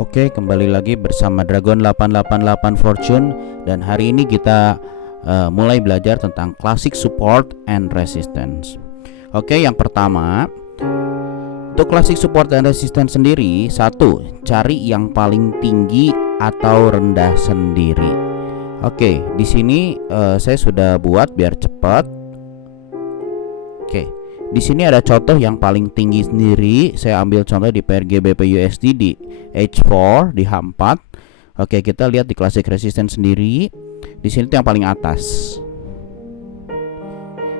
Oke, kembali lagi bersama Dragon 888 Fortune. Dan hari ini kita mulai belajar tentang Classic Support and Resistance. Oke, yang pertama, untuk Classic Support and Resistance sendiri, satu, cari yang paling tinggi atau rendah sendiri. Oke, di sini saya sudah buat biar cepat. Oke, di sini ada contoh yang paling tinggi sendiri. Saya ambil contoh di PRGBP/USD di H4 di H4. Oke, kita lihat di Classic Resistance sendiri. Di sini tuh yang paling atas.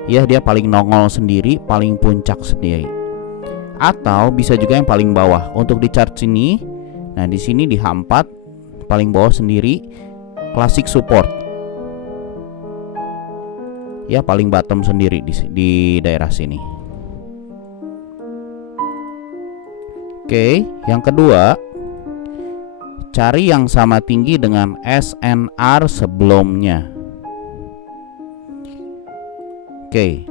Ya, dia paling nongol sendiri, paling puncak sendiri. Atau bisa juga yang paling bawah. Untuk di chart sini, nah di sini di H4 paling bawah sendiri Classic Support. Ya, paling bottom sendiri di daerah sini. Oke, yang kedua, cari yang sama tinggi dengan SNR sebelumnya. Oke,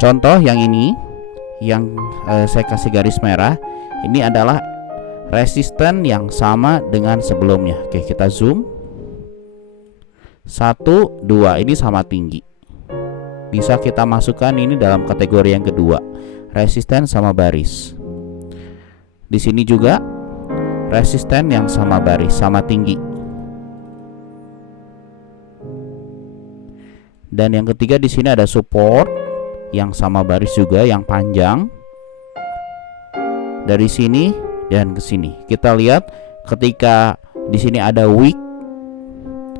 contoh yang ini, yang saya kasih garis merah, ini adalah resisten yang sama dengan sebelumnya. Oke, kita zoom. 1, 2, ini sama tinggi. Bisa kita masukkan ini dalam kategori yang kedua, resisten sama baris. Di sini juga resisten yang sama baris, sama tinggi. Dan yang ketiga di sini ada support yang sama baris juga, yang panjang. Dari sini dan ke sini. Kita lihat ketika di sini ada wick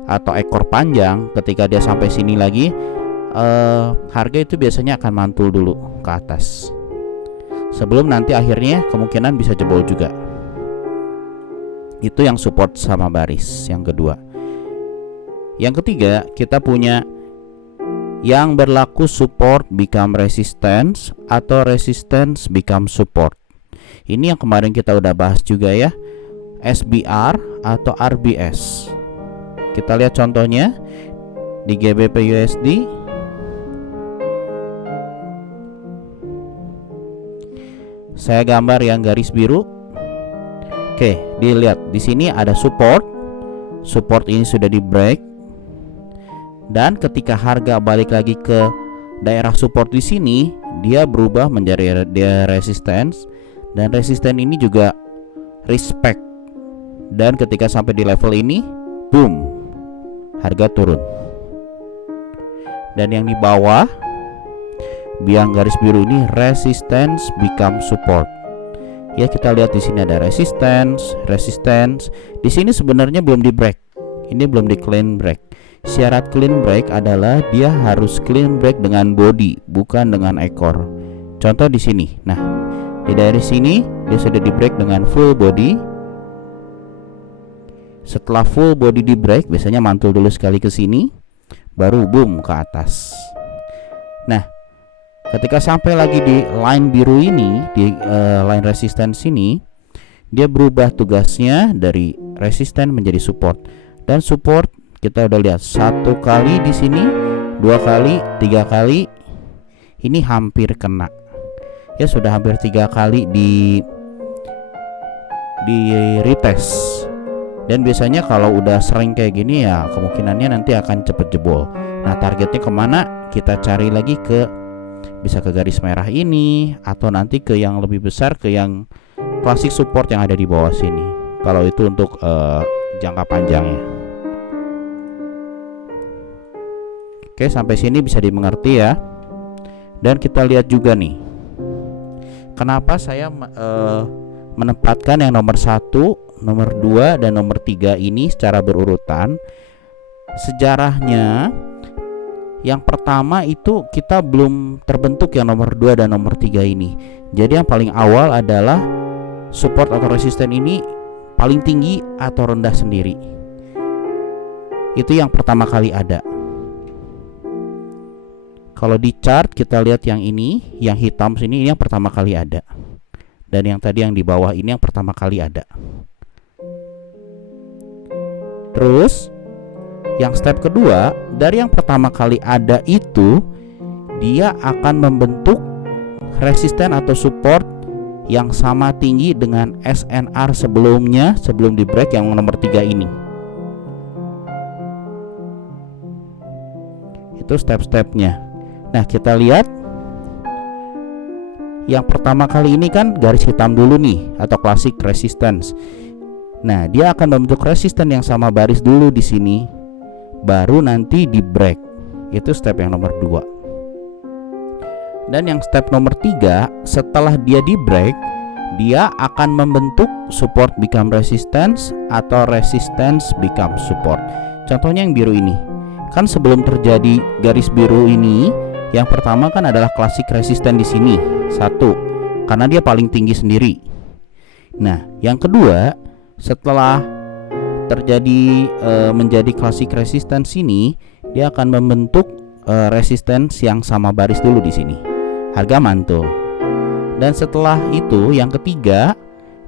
atau ekor panjang, ketika dia sampai sini lagi, harga itu biasanya akan mantul dulu ke atas sebelum nanti akhirnya kemungkinan bisa jebol juga. Itu yang support sama baris yang kedua. Yang ketiga, kita punya yang berlaku support become resistance atau resistance become support. Ini yang kemarin kita udah bahas juga ya, SBR atau RBS. Kita lihat contohnya di GBP USD. Saya gambar yang garis biru. Oke, dilihat di sini ada support. Support ini sudah di break. Dan ketika harga balik lagi ke daerah support di sini, dia berubah menjadi dia resistance, dan resisten ini juga respect. Dan ketika sampai di level ini, boom, harga turun. Dan yang di bawah biang garis biru ini resistance become support. Ya, kita lihat di sini ada resistance. Di sini sebenarnya belum di break. Ini belum di clean break. Syarat clean break adalah dia harus clean break dengan body, bukan dengan ekor. Contoh di sini. Nah, di daerah sini dia sudah di break dengan full body. Setelah full body di break, biasanya mantul dulu sekali ke sini, baru boom ke atas. Nah, ketika sampai lagi di line biru ini, di line resistance ini, dia berubah tugasnya dari resisten menjadi support. Dan support kita udah lihat 1 kali di sini, 2 kali, 3 kali. Ini hampir kena. Ya, sudah hampir 3 kali di retest. Dan biasanya kalau udah sering kayak gini ya kemungkinannya nanti akan cepet jebol. Nah, targetnya kemana? Kita cari lagi bisa ke garis merah ini, atau nanti ke yang lebih besar, ke yang classic support yang ada di bawah sini. Kalau itu untuk jangka panjangnya. Oke, sampai sini bisa dimengerti ya. Dan kita lihat juga nih, kenapa saya menempatkan yang nomor 1, nomor 2, dan nomor 3 ini secara berurutan. Sejarahnya, yang pertama itu kita belum terbentuk yang nomor 2 dan nomor 3 ini. Jadi yang paling awal adalah support atau resisten ini paling tinggi atau rendah sendiri. Itu yang pertama kali ada. Kalau di chart kita lihat yang ini, yang hitam sini, ini yang pertama kali ada. Dan yang tadi yang di bawah ini yang pertama kali ada. Terus yang step kedua, dari yang pertama kali ada itu, dia akan membentuk resisten atau support yang sama tinggi dengan SNR sebelumnya, sebelum di break yang nomor 3 ini. Itu step-stepnya. Nah, kita lihat yang pertama kali ini kan garis hitam dulu nih, atau classic resistance. Nah, dia akan membentuk resisten yang sama baris dulu di sini, baru nanti di break. Itu step yang nomor 2. Dan yang step nomor 3, setelah dia di break, dia akan membentuk support become resistance atau resistance become support. Contohnya yang biru ini. Kan sebelum terjadi garis biru ini, yang pertama kan adalah classic resistance di sini. 1, karena dia paling tinggi sendiri. Nah, yang kedua, setelah terjadi menjadi classic resistance ini, dia akan membentuk resistance yang sama baris dulu di sini, harga mantul. Dan setelah itu yang ketiga,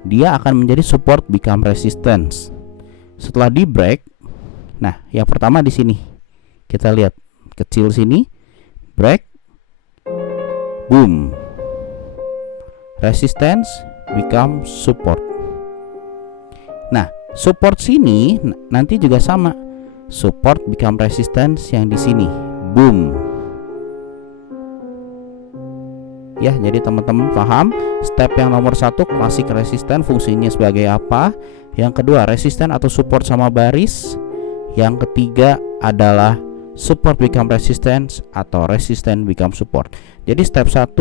dia akan menjadi support become resistance. Setelah di break, nah yang pertama di sini kita lihat kecil sini, break, boom, resistance become support. Nah, support sini nanti juga sama, support become resistance yang di sini, boom. Ya, jadi teman-teman paham step yang nomor 1 classic resistance fungsinya sebagai apa, yang kedua resistance atau support sama baris, yang ketiga adalah support become resistance atau resistance become support. Jadi step 1,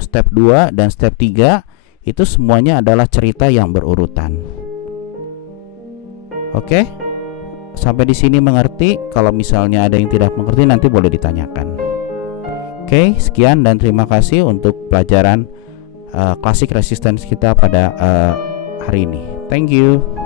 step 2 dan step 3 itu semuanya adalah cerita yang berurutan. Oke, sampai di sini mengerti? Kalau misalnya ada yang tidak mengerti nanti boleh ditanyakan. Oke, sekian dan terima kasih untuk pelajaran classic resistance kita pada hari ini. Thank you.